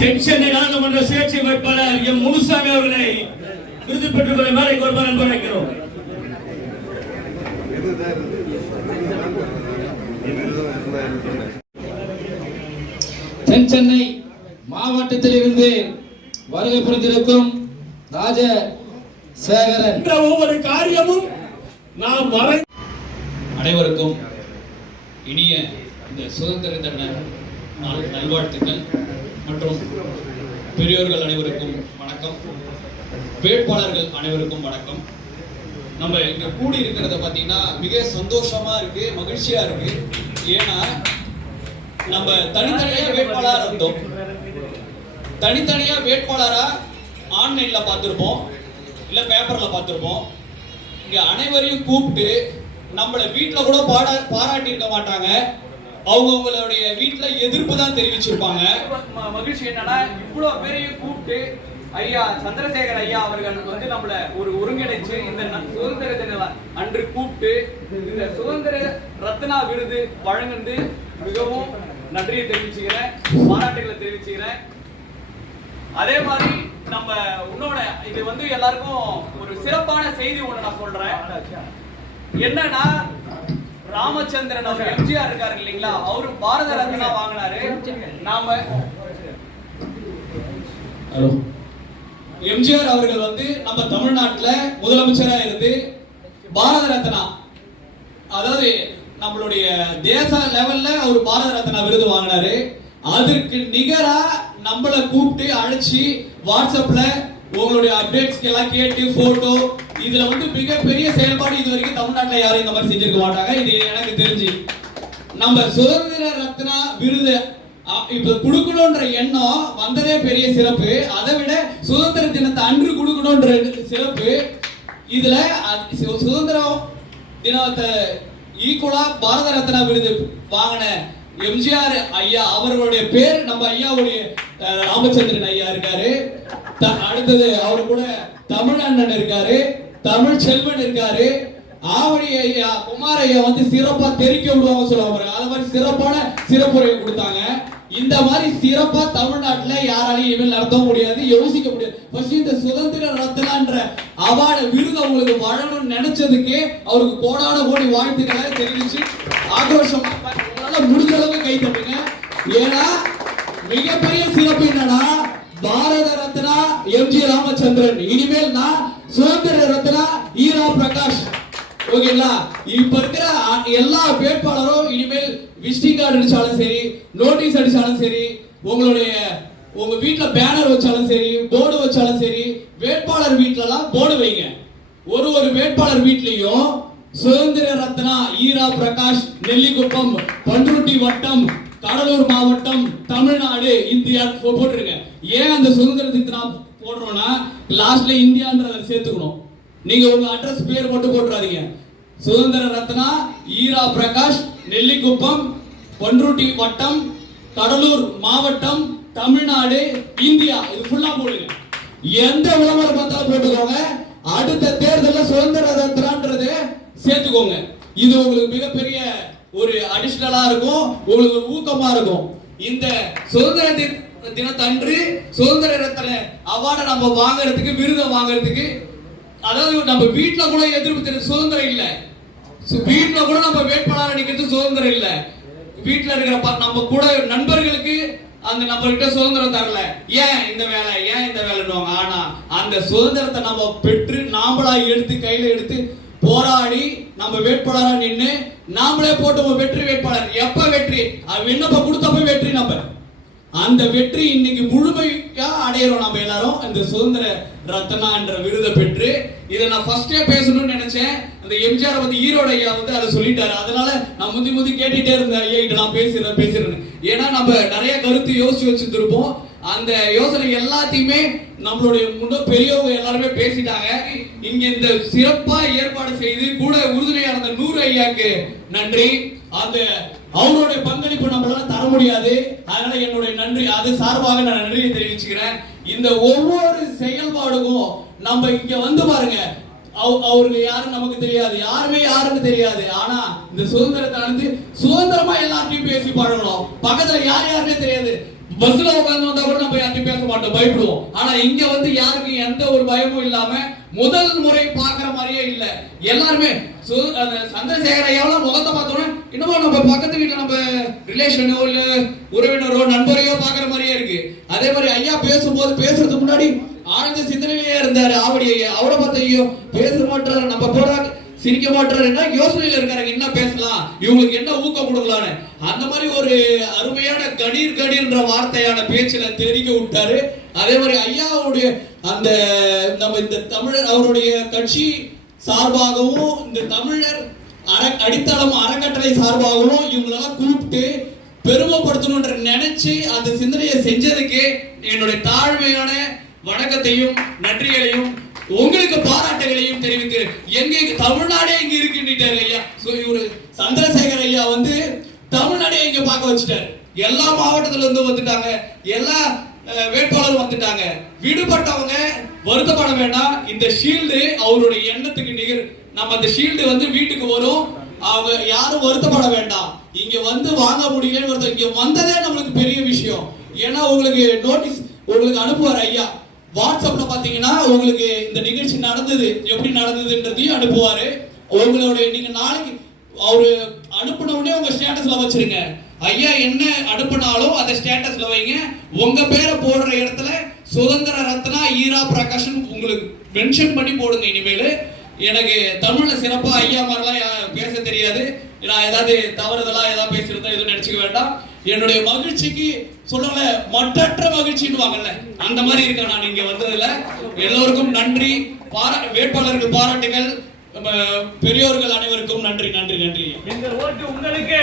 தென்சென்னை நாடாளுமன்ற சுயேட்சை வேட்பாளர் எம் முனுசாமி அவர்களை விருது பெற்றுக் கொள்ள மேலே கோர்பால் அன்பு அழைக்கிறோம். தென் சென்னை மாவட்டத்திலிருந்து வருகை புரிந்திருக்கும் ராஜ சேகரன். ஒவ்வொரு காரியமும் நாம் வரை அனைவருக்கும் இனிய இந்த சுதந்திர தின நல்வாழ்த்துக்கள் மற்றும் பெரியோர்கள் அனைவருக்கும் வணக்கம். வேட்பாளர்கள் அனைவருக்கும் வணக்கம். நம்ம இங்க கூடி இருக்கிறத பார்த்தீங்கன்னா மிக சந்தோஷமா இருக்கு மகிழ்ச்சியா இருக்கு. ஏன்னா நம்ம தனித்தனியா வேட்பாளரா இருந்தோம். தனித்தனியா வேட்பாளரா ஆன்லைன்ல பார்த்திருப்போம். இல்ல பேப்பர்ல பார்த்திருப்போம். இங்க அனைவரையும் கூப்பிட்டு நம்மளை வீட்டில் கூட பாட பாராட்டி இருக்க மாட்டாங்க. அவங்கவுங்களுடைய வீட்டுல எதிர்ப்பு தான் தெரிவிச்சிருப்பாங்க. ம- மகிழ்ச்சி என்னன்னா இவ்வளவு பேரையும் கூப்பிட்டு ஐயா சந்திரசேகர் ஐயா அவர்கள் வந்து நம்மள ஒரு ஒருங்கிணைச்சு இந்த சுதந்திர தின அன்று கூப்பிட்டு இந்த சுதந்திர ரத்னா விருது வழங்குந்து மிகவும் நன்றியை தெரிவிச்சுக்கிறேன் பாராட்டுகளை தெரிவிச்சுக்கிறேன். அதே மாதிரி நம்ம உன்னோட இது வந்து எல்லாருக்கும் ஒரு சிறப்பான செய்தி ஒண்ணு நான் சொல்றேன். என்னன்னா ராமச்சந்திரன் அவர் எம்ஜிஆர் இருக்காரு இல்லைங்களா? அவரு பாரத ரத்னா வாங்கினாரு. நாம ஹலோ. எம்ஜிஆர் அவர்கள் வந்து நம்ம தமிழ்நாட்டில் முதலமைச்சரா இருந்து பாரத ரத்னா அதாவது நம்மளுடைய தேச லெவல்ல அவர் பாரத ரத்னா விருது வாங்கினாரு. அதற்கு நிகரா நம்மளை கூப்பிட்டு அழைச்சி வாட்ஸ்அப்ல உங்களுடைய அப்டேட்ஸ் எல்லாம் கேட்டு போட்டோ இதுல வந்து மிகப்பெரிய செயல்பாடு இது வரைக்கும் தமிழ்நாட்டில் யாரும் இந்த மாதிரி செஞ்சிருக்க மாட்டாங்க. இது எனக்கு தெரிஞ்சு. நம்ம சுதந்திர ரத்னா விருது இப்ப கொடுக்கணும்ன்ற எண்ணம் வந்ததே பெரிய சிறப்பு. அதை விட சுதந்திர தினத்தை அன்று கொடுக்கணும்ன்ற சிறப்பு. இதுல சுதந்திர சுதந்திரம் தினத்தை ஈக்குவலா பாரத ரத்னா விருது வாங்கின எம்ஜிஆர் ஐயா அவர்களுடைய பேர் நம்ம ஐயாவுடைய ராமச்சந்திரன் ஐயா இருக்காரு. அடுத்தது அவர் கூட தமிழ் அண்ணன் இருக்காரு தமிழ் செல்வன் இருக்காரு ஆவடி ஐயா குமார் ஐயா வந்து சிறப்பா தெரிக்க விடுவாங்க சொல்லுவாங்க அது மாதிரி சிறப்பான சிறப்புரையை கொடுத்தாங்க. இந்த மாதிரி சிறப்பா தமிழ்நாட்டுல யாராலையும் இனிமேல் நடத்த முடியாது யோசிக்க முடியாது. ஃபர்ஸ்ட் இந்த சுதந்திர ரத்னான்ற அவார்டு விருது அவங்களுக்கு வழங்கணும்னு நினைச்சதுக்கே அவருக்கு கோடான கோடி வாழ்த்துக்களை தெரிவிச்சு ஆக்ரோஷமா முடிஞ்ச அளவுக்கு கை தட்டுங்க ஏன்னா மிகப்பெரிய சிறப்பு என்னன்னா பாரத ரத்னா எம்ஜி ராமச்சந்திரன். இனிமேல் நான் சுதந்திர ரத்னா ஈரா பிரகாஷ். ஓகேங்களா? இப்ப இருக்கிற எல்லா வேட்பாளரும் இனிமேல் விசிட்டிங் கார்டு அடிச்சாலும் சரி நோட்டீஸ் அடிச்சாலும் சரி உங்களுடைய உங்க வீட்டுல பேனர் வச்சாலும் சரி போர்டு வச்சாலும் சரி வேட்பாளர் வீட்டுலலாம் போர்டு வைங்க. ஒரு ஒரு வேட்பாளர் வீட்லயும் சுதந்திர ரத்னா ஈரா பிரகாஷ் நெல்லிக்குப்பம் பண்ருட்டி வட்டம் கடலூர் மாவட்டம் தமிழ்நாடு இந்தியா போ- ஏன் அந்த சுதந்திர தினம் போடுறோம்னா லாஸ்ட்ல இந்தியான்றத சேர்த்துக்கணும். நீங்க உங்க அட்ரஸ் பேர் மட்டும் போட்டுறாதீங்க. சுதந்திர ரத்னா ஈரா பிரகாஷ் நெல்லிக்குப்பம் பன்ருட்டி வட்டம் கடலூர் மாவட்டம் தமிழ்நாடு இந்தியா. இது ஃபுல்லா போடுங்க. எந்த விளம்பரம் பார்த்தாலும் போட்டுக்கோங்க. அடுத்த தேர்தலில் சுதந்திர ரத்னான்றது சேர்த்துக்கோங்க. இது உங்களுக்கு மிகப்பெரிய ஒரு அடிஷ்னலா இருக்கும் உங்களுக்கு ஒரு ஊக்கமா இருக்கும். இந்த சுதந்திர தினத்தன்று சுதந்திர ரத்ன அவார்டை நம்ம வாங்குறதுக்கு விருதை வாங்குறதுக்கு அதாவது நம்ம வீட்டுல கூட எதிர்ப்பு தெரிவிக்க சுதந்திரம் இல்ல. சு- கூட நம்ம வேட்பாளர் அடிக்கிறது சுதந்திரம் இல்ல. வீட்டுல இருக்கிற ப- நம்ம கூட நண்பர்களுக்கு அந்த நம்மகிட்ட சுதந்திரம் தரல. ஏன் இந்த வேலை ஏன் இந்த வேலைன்னுவாங்க. ஆனா அந்த சுதந்திரத்தை நம்ம பெற்று நாமளா எடுத்து கையில எடுத்து போராடி நம்ம வேட்பாளராக நின்று நாமளே போட்டு வெற்றி வேட்பாளர். எப்ப வெற்றி? அது விண்ணப்பம் கொடுத்தப்ப வெற்றி நம்ம. அந்த வெற்றி இன்னைக்கு முழுமையா அடையிறோம் நம்ம எல்லாரும். இந்த சுதந்திர ரத்னா என்ற விருதை பெற்று இதை நான் ஃபர்ஸ்டே பேசணும்னு நினைச்சேன். அந்த எம்ஜிஆர் வந்து ஈரோடு ஐயா வந்து அதை சொல்லிட்டாரு. அதனால நான் முந்தி முந்தி கேட்டுட்டே இருந்தேன் ஐயா கிட்ட நான் பேசுறேன் பேசுறேன்னு. ஏன்னா நம்ம நிறைய கருத்து யோசிச்சு வச்சிருந்திருப்போம். அந்த யோசனை எல்லாத்தையுமே நம்மளுடைய முன்ன பெரியவங்க எல்லாரும் பேசிட்டாங்க இங்க இந்த சிறப்பா ஏற்பாடு செய்து கூட உறுதுணையான அந்த நூறு ஐயாக்கு நன்றி. அந்த அவருடைய பங்களிப்பு நம்மளால தர முடியாது. அதனால என்னுடைய நன்றி. அது சார்பாக நான் நன்றியை தெரிவிச்சுக்கிறேன். இந்த ஒவ்வொரு செயல்பாடுக்கும் நம்ம இங்க வந்து பாருங்க. அவருக்கு யாரும் நமக்கு தெரியாது. யாருமே யாருன்னு தெரியாது. ஆனா இந்த சுதந்திரத்தை வந்து சுதந்திரமா எல்லார்ட்டையும் பேசி பழகணும். பக்கத்துல யார் யாருன்னே தெரியாது. பஸ்ல உட்காந்து வந்தா பேச மாட்டோம் பயப்படுவோம். ஆனா இங்க வந்து யாருக்கும் எந்த ஒரு பயமும் இல்லாம முதல் முறை பாக்குற மாதிரியே இல்ல. எல்லாருமே சந்திரசேகர ஐயாவெல்லாம் முகத்தை பார்த்தோம்னா இன்னமும் நம்ம பக்கத்து வீட்டுல நம்ம ரிலேஷனோ இல்ல உறவினரோ நண்பரையோ பாக்குற மாதிரியே இருக்கு. அதே மாதிரி ஐயா பேசும்போது பேசுறதுக்கு முன்னாடி ஆழ்ந்த சிந்தனையிலேயே இருந்தாரு ஆவடி ஐயா. அவரை பார்த்த ஐயோ பேச மாட்டாரு நம்ம கூட சிரிக்க மாட்டாருன்னா யோசனையில இருக்காரு இவங்களுக்கு என்ன ஊக்கம் கொடுக்கலான்னு? அந்த மாதிரி ஒரு அருமையான கணீர் கணீர்ன்ற வார்த்தையான பேச்சில தெரிவிக்க விட்டாரு. அதே மாதிரி ஐயாவுடைய அந்த நம்ம இந்த தமிழர் அவருடைய கட்சி சார்பாகவும் இந்த தமிழர் அற அடித்தளம் அறக்கட்டளை சார்பாகவும் இவங்களெல்லாம் கூப்பிட்டு பெருமைப்படுத்தணும்ன்ற நினைச்சு அந்த சிந்தனையை செஞ்சதுக்கு என்னுடைய தாழ்மையான வணக்கத்தையும் நன்றிகளையும் உங்களுக்கு பாராட்டுகளையும் தெரிவித்து எங்க தமிழ்நாடே இங்க ஐயா சோ இவரு சந்திரசேகர் ஐயா வந்து தமிழ்நாடே இங்க பார்க்க வச்சுட்டாரு. எல்லா மாவட்டத்துல இருந்து வந்துட்டாங்க. எல்லா வேட்பாளரும் வந்துட்டாங்க. விடுபட்டவங்க வருத்தப்பட வேண்டாம். இந்த ஷீல்டு அவருடைய எண்ணத்துக்கு நிகர் நம்ம அந்த ஷீல்டு வந்து வீட்டுக்கு வரும். அவங்க யாரும் வருத்தப்பட வேண்டாம். இங்க வந்து வாங்க முடியலன்னு ஒருத்தர் இங்க வந்ததே நம்மளுக்கு பெரிய விஷயம். ஏன்னா உங்களுக்கு நோட்டீஸ் உங்களுக்கு அனுப்புவார் ஐயா. வாட்ஸ்அப்ல பாத்தீங்கன்னா உங்களுக்கு இந்த நிகழ்ச்சி நடந்தது எப்படி நடந்ததுன்றதையும் அனுப்புவாரு. உங்களுடைய நீங்க நாளைக்கு அவரு அனுப்பின உடனே உங்க ஸ்டேட்டஸ்ல வச்சிருங்க. ஐயா என்ன அனுப்பினாலும் அதை ஸ்டேட்டஸ்ல வைங்க. உங்க பேரை போடுற இடத்துல சுதந்திர ரத்னா ஈரா பிரகாஷன் உங்களுக்கு மென்ஷன் பண்ணி போடுங்க இனிமேல். எனக்கு தமிழ்ல சிறப்பா ஐயா மாதிரிலாம் யா- பேச தெரியாது. நான் ஏதாவது தவறுதலா ஏதாவது பேசியிருந்தா எதுவும் நினைச்சுக்க வேண்டாம். என்னுடைய மகிழ்ச்சிக்கு சொல்லல மற்றற்ற மகிழ்ச்சின்னு அந்த மாதிரி இருக்கேன் நான் இங்க வந்ததுல. எல்லோருக்கும் நன்றி. பாரா வேட்பாளர்கள் பாராட்டுகள். நம்ம பெரியோர்கள் அனைவருக்கும் நன்றி நன்றி நன்றி. எங்கள் ஓட்டு உங்களுக்கு.